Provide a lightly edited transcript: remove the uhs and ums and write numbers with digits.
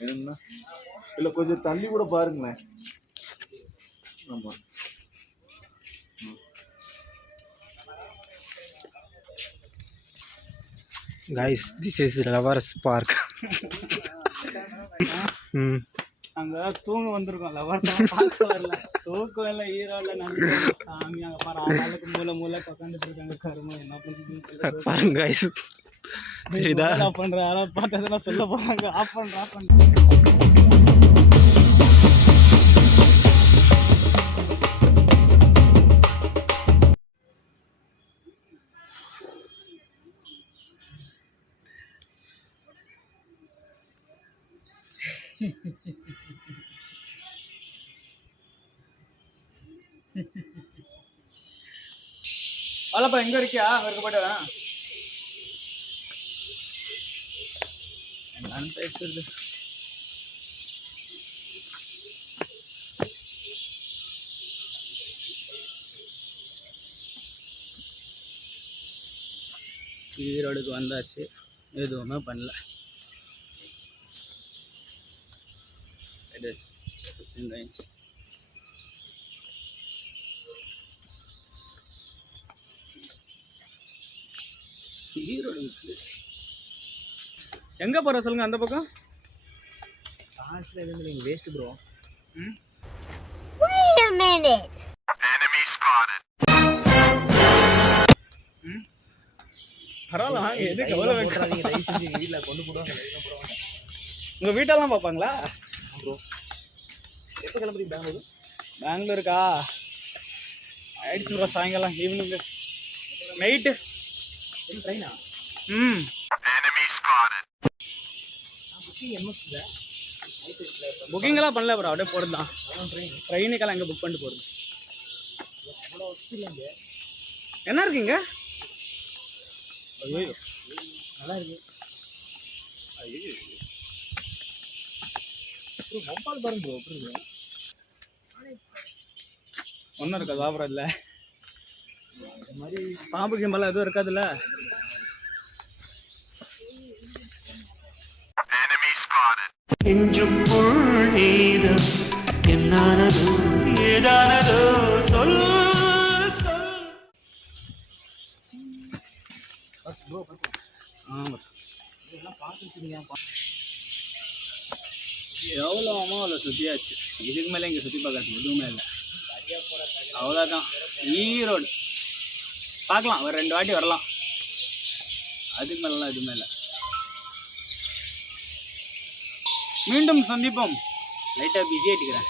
வேணும்னா இல்லை கொஞ்சம் தள்ளி கூட பாருங்களேன். ஆமாம். Guys, this is Lovers Park. அங்கே தூங்க வந்திருக்கோம். லவர்ஸ் பார்க்க வரல, தூக்கம் இல்லை, ஹீரோ இல்லை, நன்றி சாமி. அங்கே பாரு ஆளுக்கு மூளை உட்காந்துட்டு இருக்காங்க. கருமை என்ன பண்ணுறது பாருங்க guys. தெரியுதா? ஆஃப் பண்ணுற ஆளை பார்த்ததெல்லாம் சொல்ல போகிறாங்க. ஆஃப் பண்ணுறேன். அவ்வளோப்பா எங்கே இருக்கியா? அங்கே இருக்க போய்ட்டு என்னன்னு பேசுறது. ஈரோடுக்கு வந்தாச்சு, எதுவுமே பண்ணல. ஈரோடு எங்கே போகிற சொல்லுங்க. அந்த பக்கம் காசுல எதுவும் நீங்கள் waste bro. Wait a minute. Enemy spotted. பரவாயில்ல வாங்க. எதுக்கு எவ்வளோ வீட்டில் கொண்டு போடுவாங்க. உங்கள் வீட்டெல்லாம் பார்ப்பாங்களா ப்ரோ? எப்போ கிளம்புறீங்க பெங்களூரு? பெங்களூருக்கா? ஆயிடுச்சு ப்ரோ. சாயங்காலம் ஈவினிங்கு நைட்டு ட்ரெயினா? Enemy spotted. புக்கிங்கெல்லாம் பண்ணல ப்ரோ, அப்படியே போகிறது தான். ட்ரெயினுக்கெல்லாம் எங்கே புக் பண்ணிட்டு போகிறது? என்ன இருக்குங்க? ஐயோ நல்லா இருக்கு. ஐயோ மொபைல் பாருங்க ப்ரோ. எப்படி இருக்கு? ஒன்றும் இருக்காது அப்புறம் இல்லை. இந்த மாதிரி பாம்பு கிம்பெல்லாம் எதுவும் இருக்காதுல்ல. Enemy spotted. நெஞ்சுக்குள் நீதம் என்னானதோ ஏதானதோ சொல் சொல். ஆமாம், எவ்வளோ அவ்வளோ சுற்றியாச்சு. இதுக்கு மேலே இங்கே சுற்றி பார்க்கறது எதுவுமே இல்லை. அவ்வளோதான். ஈரோடு பார்க்கலாம், ஒரு 2 வாட்டி வரலாம். அதுக்கு மேலாம் எதுவுமே இல்லை. மீண்டும் சந்திப்போம். லைட்டாக பிஸி ஆகிட்டுக்கிறேன்.